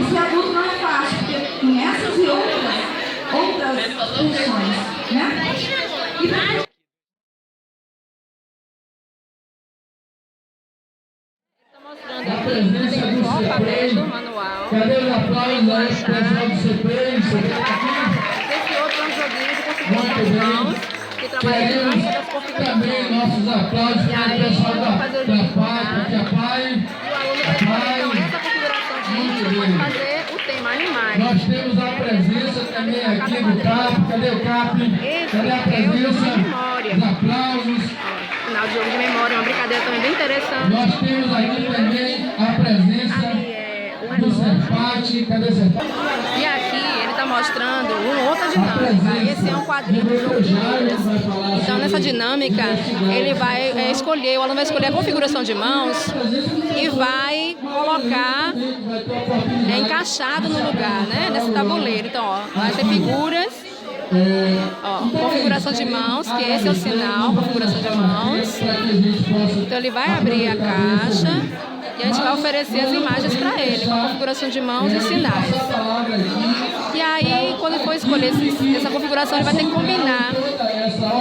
Esse adulto não faz, porque tem essas e outras funções, né? A presença do CPI. Cadê os aplausos aí, pessoal do CPI? Esse outro é um joguinho de configuração Muito de bem. mãos, que trabalha a dinâmica das Também configurações. nossos aplausos E para o aí, pessoal eu vou fazer o da jogo PAI, que é a PAI. E o aluno vai escolher, então, essa configuração de Muito pode bem. fazer o tema animais. Nós temos a presença também aqui do CAP. Cadê o CAP? Esse Cadê a é o jogo de presença? memória. Os aplausos. Final de jogo de memória, uma brincadeira também bem interessante. Nós temos aqui também a presença Ali é o do relógio. Cepate. Cadê o Cepate? E aqui ele está mostrando uma outra dinâmica. Esse é um quadrinho do jogo de libras. Então, nessa dinâmica, ele vai escolher, o aluno vai escolher a configuração de mãos e vai colocar encaixado no lugar, né? Nesse tabuleiro. Então, ó, vai ter figuras. Ó, configuração de mãos, que esse é o sinal, configuração de mãos. Então ele vai abrir a caixa e a gente vai oferecer as imagens para ele, com a configuração de mãos e sinais. E aí, quando ele for escolher essa configuração, ele vai ter que combinar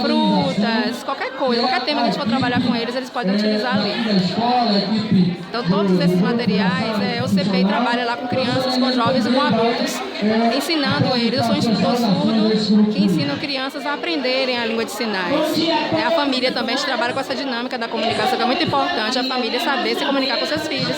frutas, qualquer coisa, qualquer tema que a gente for trabalhar com eles, eles podem utilizar ali. Então todos esses materiais, o CPI trabalha lá com crianças, com jovens e com adultos, ensinando eles. Eu sou um instrutor surdo que ensino crianças a aprenderem a língua de sinais. A família também, a gente trabalha com essa dinâmica da comunicação, que é muito importante, a família saber se comunicar com seus filhos.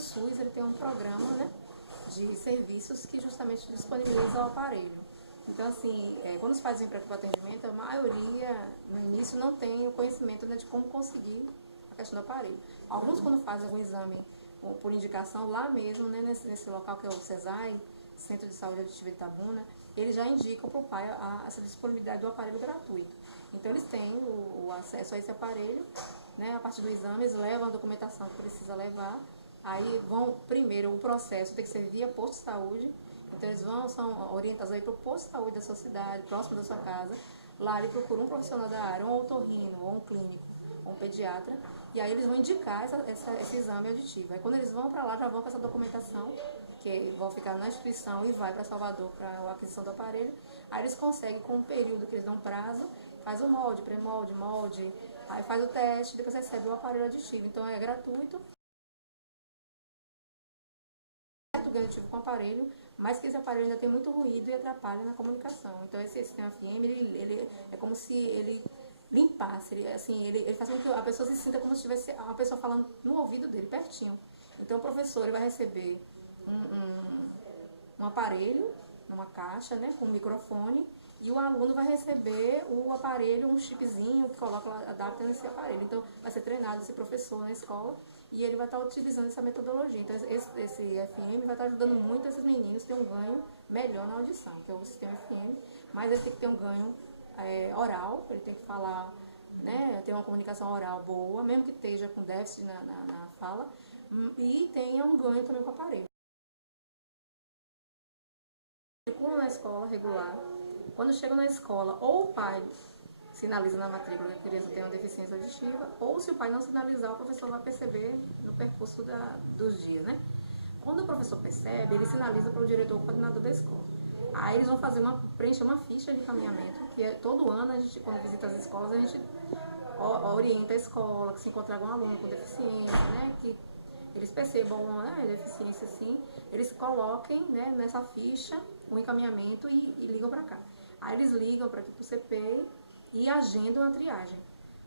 O SUS ele tem um programa, né, de serviços que justamente disponibiliza o aparelho. Então, assim, quando os pais vêm para o atendimento, a maioria, no início, não tem o conhecimento, né, de como conseguir a questão do aparelho. Alguns, quando fazem algum exame por indicação, lá mesmo, né, nesse local que é o CESAI, Centro de Saúde Aditiva de Itabuna, eles já indicam para o pai essa disponibilidade do aparelho gratuito. Então, eles têm o acesso a esse aparelho, né, a partir do exame, eles levam a documentação que precisa levar. Aí vão, primeiro, o processo tem que ser via posto de saúde. Então eles são orientados aí para o posto de saúde da sua cidade, próximo da sua casa. Lá ele procura um profissional da área, um otorrino, ou um clínico, ou um pediatra. E aí eles vão indicar esse exame auditivo. Aí quando eles vão para lá, já vão com essa documentação que vão ficar na instituição e vai para Salvador para a aquisição do aparelho. Aí eles conseguem, com um período que eles dão prazo, faz o molde, pré-molde, molde, aí faz o teste, depois recebe o aparelho aditivo. Então é gratuito. Ganho aditivo com o aparelho, mas que esse aparelho ainda tem muito ruído e atrapalha na comunicação. Então esse sistema FM, ele é como se ele limpasse, ele faz com que a pessoa se sinta como se tivesse uma pessoa falando no ouvido dele, pertinho. Então o professor ele vai receber um aparelho numa caixa, né, com um microfone, e o aluno vai receber o aparelho, um chipzinho que coloca, adapta nesse aparelho. Então vai ser treinado esse professor na escola e ele vai estar utilizando essa metodologia. Então esse FM vai estar ajudando muito esses meninos a ter um ganho melhor na audição, que é o sistema FM, mas ele tem que ter um ganho oral, ele tem que falar, né, ter uma comunicação oral boa, mesmo que esteja com déficit na fala, e tenha um ganho também com o aparelho. Como na escola regular, quando chega na escola, ou o pai sinaliza na matrícula que a criança tem uma deficiência auditiva, ou se o pai não sinalizar, o professor vai perceber no percurso dos dias, né? Quando o professor percebe, ele sinaliza para o diretor ou coordenador da escola. Aí eles vão preencher uma ficha de encaminhamento, que todo ano, a gente, quando visita as escolas, a gente orienta a escola, que se encontrar algum aluno com deficiência, né, que eles percebam uma deficiência assim, eles coloquem, né, nessa ficha o encaminhamento e ligam para cá. Aí eles ligam para aqui para o CPEI e agendam a triagem.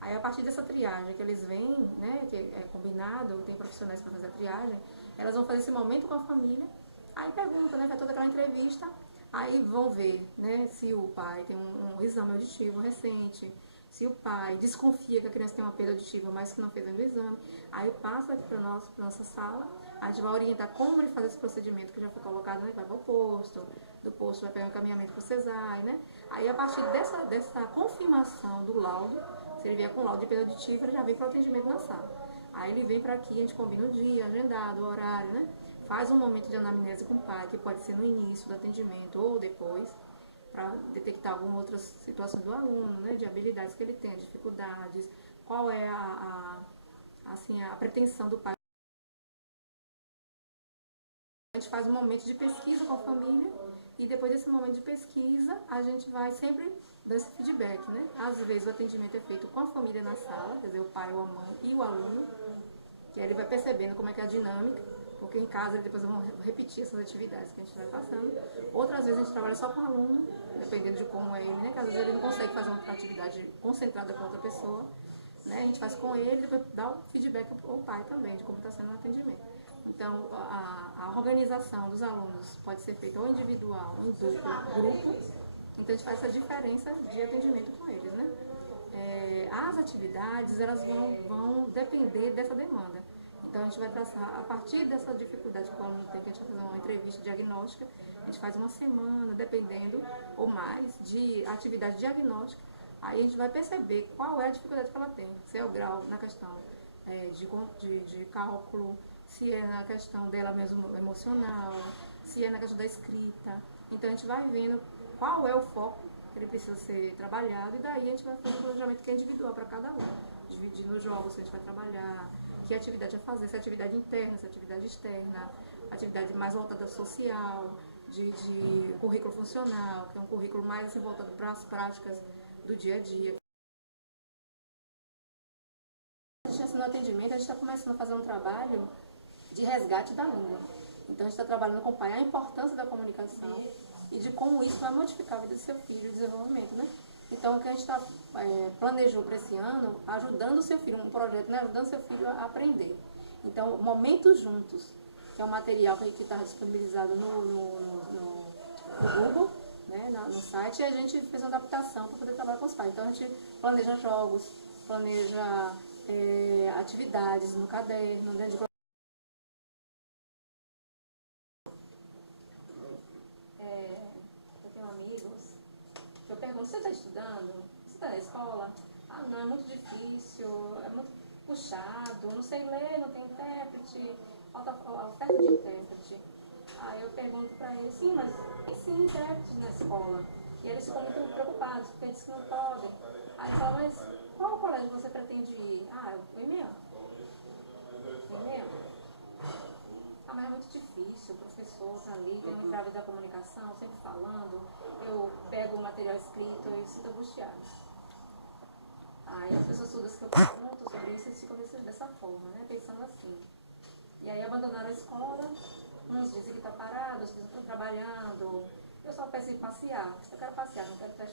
Aí a partir dessa triagem que eles vêm, né, que é combinado, tem profissionais para fazer a triagem, elas vão fazer esse momento com a família, aí perguntam, né, faz toda aquela entrevista, aí vão ver, né, se o pai tem um exame auditivo recente, se o pai desconfia que a criança tem uma perda auditiva, mas que não fez ainda o exame, aí passa aqui para nossa sala, a gente vai orientar como ele faz esse procedimento que já foi colocado, né, vai para o posto, do posto vai pegar o encaminhamento para o CESAI, né, aí a partir dessa confirmação do laudo, se ele vier com laudo de perda auditiva, ele já vem para o atendimento na sala. Aí ele vem para aqui, a gente combina o dia, agendado, o horário, né, faz um momento de anamnese com o pai, que pode ser no início do atendimento ou depois, para detectar alguma outra situação do aluno, né, de habilidades que ele tem, dificuldades, qual é a pretensão do pai. A gente faz um momento de pesquisa com a família e depois desse momento de pesquisa a gente vai sempre dar esse feedback, né? Às vezes o atendimento é feito com a família na sala, quer dizer, o pai, a mãe e o aluno, que aí ele vai percebendo como é que é a dinâmica, porque em casa depois vão repetir essas atividades que a gente vai passando. Outras vezes a gente trabalha só com o aluno, dependendo de como é ele, né? Que às vezes ele não consegue fazer uma atividade concentrada com outra pessoa, né? A gente faz com ele e depois dá o feedback ao pai também, de como está sendo o atendimento. Então, a organização dos alunos pode ser feita ou individual, em duplo, grupo. Então, a gente faz essa diferença de atendimento com eles, né? As atividades, elas vão depender dessa demanda. Então, a gente vai traçar, a partir dessa dificuldade que o aluno tem, que a gente vai fazer uma entrevista diagnóstica, a gente faz uma semana, dependendo, ou mais, de atividade diagnóstica. Aí a gente vai perceber qual é a dificuldade que ela tem, se é o grau na questão de cálculo, se é na questão dela mesmo emocional, se é na questão da escrita. Então a gente vai vendo qual é o foco que ele precisa ser trabalhado e daí a gente vai fazer um planejamento que é individual para cada um. Dividindo os jogos que a gente vai trabalhar, que atividade vai fazer, se é atividade interna, se é atividade externa, atividade mais voltada social, de currículo funcional, que é um currículo mais assim, voltado para as práticas do dia a dia. A gente, no atendimento, a gente está começando a fazer um trabalho de resgate da língua. Então a gente está trabalhando com o pai a importância da comunicação e de como isso vai modificar a vida do seu filho, o desenvolvimento, né? Então o que a gente planejou para esse ano, ajudando o seu filho, um projeto, né, ajudando o seu filho a aprender. Então, Momentos Juntos, que é um material que está disponibilizado no Google, né, no site, e a gente fez uma adaptação para poder trabalhar com os pais. Então a gente planeja jogos, planeja atividades no caderno, né, eu tenho amigos que eu pergunto, você está estudando? Você está na escola? Ah, não, é muito difícil, é muito puxado, não sei ler, não tem intérprete, falta a oferta de intérprete. Aí eu pergunto para eles, sim, mas tem sim intérprete na escola. E eles ficam muito preocupados, porque eles não podem. Aí eu falo, mas qual colégio você pretende ir? Ah, o EMEA. EMEA? Ah, mas muito difícil, o professor está ali, tem um entrave da comunicação, sempre falando, eu pego o material escrito e sinto angustiada. Aí as pessoas todas que eu pergunto sobre isso, eles ficam dessa forma, né, pensando assim. E aí abandonaram a escola, uns dizem que está parado, outros dizem que estão trabalhando. Eu só peço ir passear, eu quero passear, não quero estar